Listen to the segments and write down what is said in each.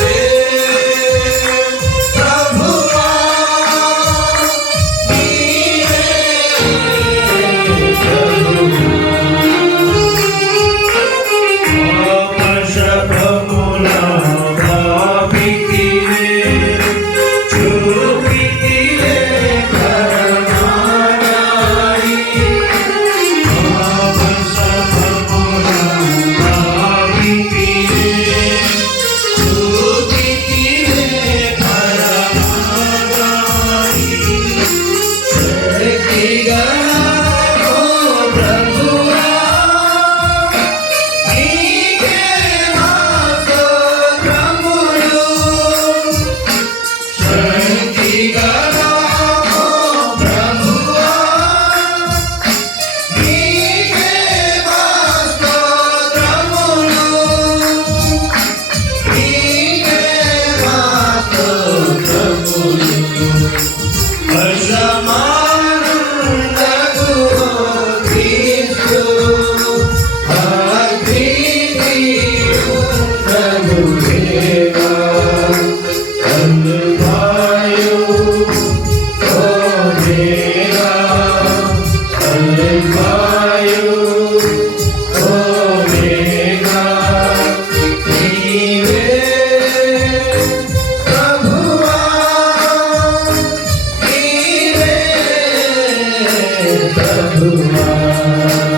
baby. Happy. 哭完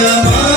Yeah.